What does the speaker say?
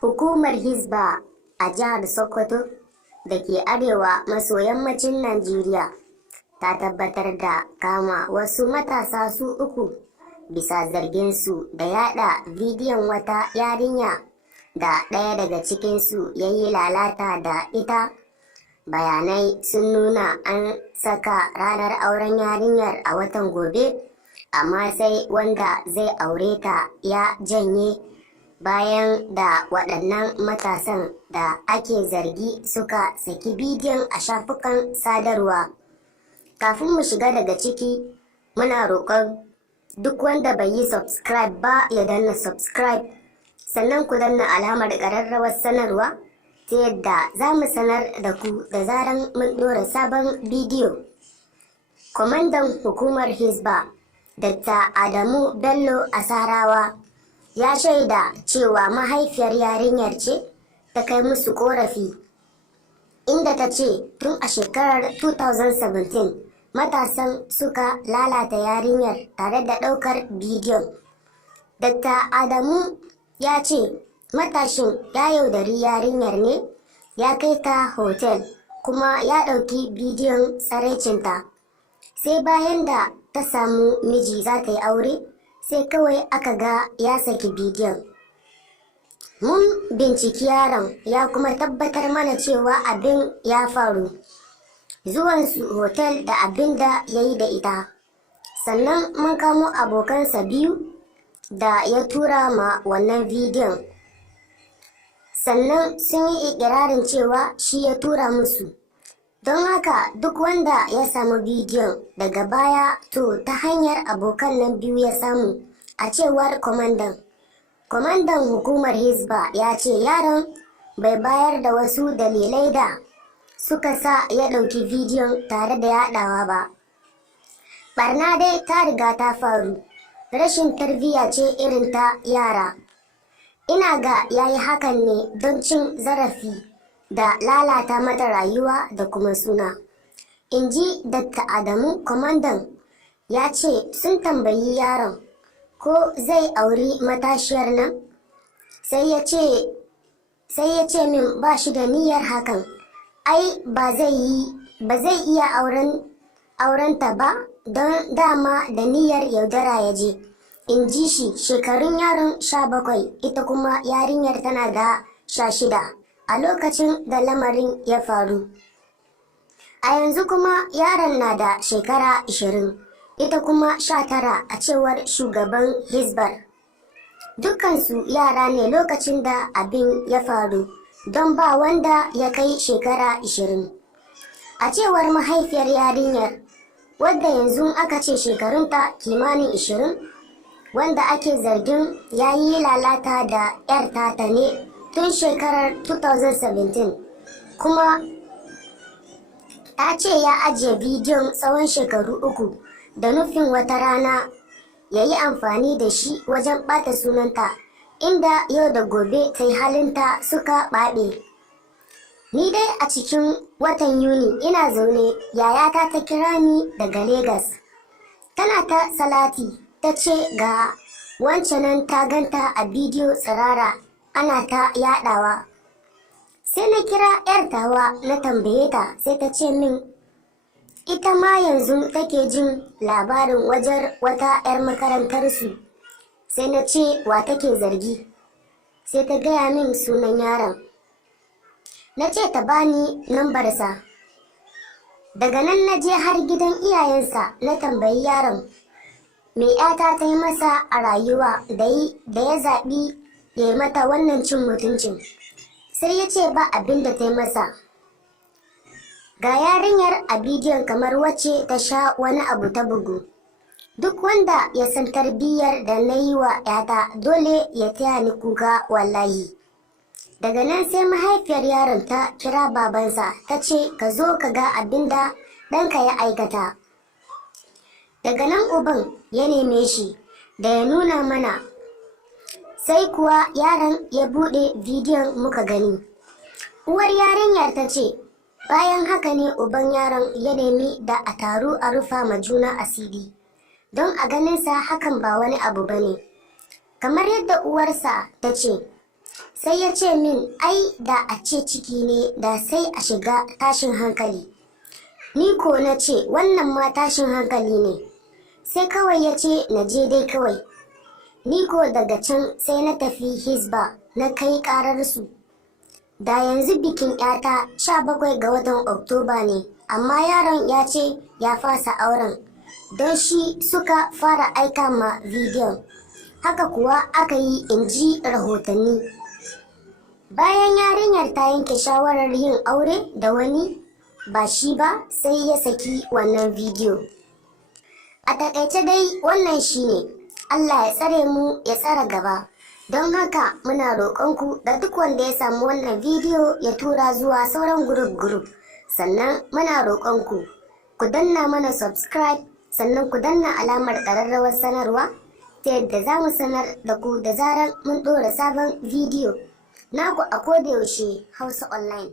Hukumar Hisba a jihar Sokoto da ke arewa maso yammacin Najeriya ta tabbatar da kama wasu matasa su uku bisa zarginsu da yada bidiyon wata yarinya da ɗaya daga cikinsu ya yi lalata da ita. Bayanai sun nuna an saka ranar auren yarinyar a watan gobe, amma sai wanda zai aure ta ya janye bayan da waɗannan matasan da ake zargi suka saki bidiyon a shafukan sadarwa. Kafin mu shiga daga ciki, muna roƙon duk wanda bai yi subscribe ba ya danna subscribe, sannan ku danna alamar ƙararrawar sanarwa ta yadda za mu sanar da ku da zaran mun ɗora sabon bidiyo. Kwamandan hukumar Hisba, Dr. Adamu Bello Asarawa, ya shaida cewa mahaifiyar yarinyar ce ta kai musu ƙorafi, inda ta ce tun a shekarar 2017 matasan suka lalata yarinyar tare da ɗaukar bidiyon. Dr. Adamu ya ce matashin ya yaudari yarinyar ne, ya kai ta hotel kuma ya ɗauki bidiyon tsaraicinta. Sai bayan da ta samu miji za ta yi aure, sai kawai aka ga ya saki bidiyon. Mun binciki yaron ya kuma tabbatar mana cewa abin ya faru, zuwansu hotel da abin da ya yi da ita. Sannan mun kamo abokansa biyu da ya tura ma wannan bidiyon, sannan sun yi ikirarin cewa shi ya tura musu. Don haka duk wanda ya samu bidiyon daga baya to ta hanyar abokan nan biyu ya samu, a cewar kwamandan. Kwamandan hukumar Hisba ya ce yaron bai bayar da wasu dalilai da suka sa ya ɗauki bidiyon tare da yaɗawa ba. Barna dai ta riga ta faru, rashin tarbiyya ce irin ta yara. Ina ga yayi hakan ne don cin zarafi da lalata mata rayuwa da kuma suna. In ji Dr. Adamu. Kwamandan ya ce sun tambayi yaron ko zai auri matashiyar nan, sai ya ce min ba shi da niyyar hakan, ai ba zai iya aurenta ba don dama da niyyar yaudara ya je. In ji shi. Shekarun yaron 17, ita kuma yarinyar tana da 16 a lokacin da lamarin ya faru. A yanzu kuma yaron na da shekara 20, ita kuma 19, a cewar shugaban Hisbar. Dukkansu yara ne lokacin da abin ya faru, don ba wanda ya kai shekara 20. A cewar mahaifiyar yarinyar, wadda yanzu aka ce shekarunta kimanin 20, wanda ake zargin ya yi lalata da 'yar tata ne tun shekarar 2017, kuma ta ce ya ajiye bidiyon tsawon shekaru 3 da nufin wata rana ya yi amfani da shi wajen ɓata sunanta, inda yau da gobe ta yi halinta suka ɓaɓe. Ni dai a cikin watan Yuni ina zaune, yayata ta kira ni daga Legas. Tana ta salati, ta ce ga wancanan ta ganta a bidiyo tsirara ana ta yadawa. Sai na kira 'yar tawa na tambaye ta, sai ta ce min ita ma yanzu take jin labarin wajen wata 'yar makarantarsu. Sai na ce wa take zargi, sai ta gaya min sunan yaron. Na ce ta bani nambarsa. Daga nan na je har gidan iyayensa na tambayi yaron me 'yata ta yi masa a rayuwa da ya zaɓi ya yi mata wannan cin mutuncin. Sai ya ce ba abin da ta yi masa. Ga yarinyar a bidiyon kamar wacce ta sha wani abu ta bugu. Duk wanda ya san tarbiyyar da na yi wa 'yata dole ya taya ni kuka wallahi. Daga nan sai mahaifiyar yaron ta kira babansa, ta ce ka zo ka ga abin da ɗanka ya aikata. Daga nan uban ya neme shi da ya nuna mana, sai kuwa yaron ya buɗe bidiyon muka gani. Uwar yarinyar ta ce bayan haka ne uban yaron ya nemi da a taru a rufa ma juna asiri, don a ganinsa hakan ba wani abu ba ne. Kamar yadda uwarsa ta ce, sai ya ce min ai da a ce ciki ne da sai a shiga tashin hankali. Ni ko na ce wannan ma tashin hankali ne, sai kawai ya ce na je dai kawai. Ni ko daga can sai na tafi Hisba na kai ƙararsu. Da yanzu bikin 'yata 17 ga watan Oktoba ne, amma yaron ya ce ya fasa auren don shi suka fara aika ma bidiyon. Haka kuwa aka yi, in ji rahotanni. Bayan yarinyar ta yanke shawarar yin aure da wani ba shi ba, sai ya saki wannan bidiyo. A takaice dai wannan shine, Allah ya tsare mu ya tsara gaba. Don haka muna roƙonku da duk wanda ya samu wannan bidiyo ya tura zuwa sauran group. Sannan muna roƙonku ku danna mana subscribe, sannan ku danna alamar ƙararrawar sanarwa ta yadda za mu sanar da ku da zarar mun ɗora sabon bidiyo. Naku a kodayaushe Hausa Online.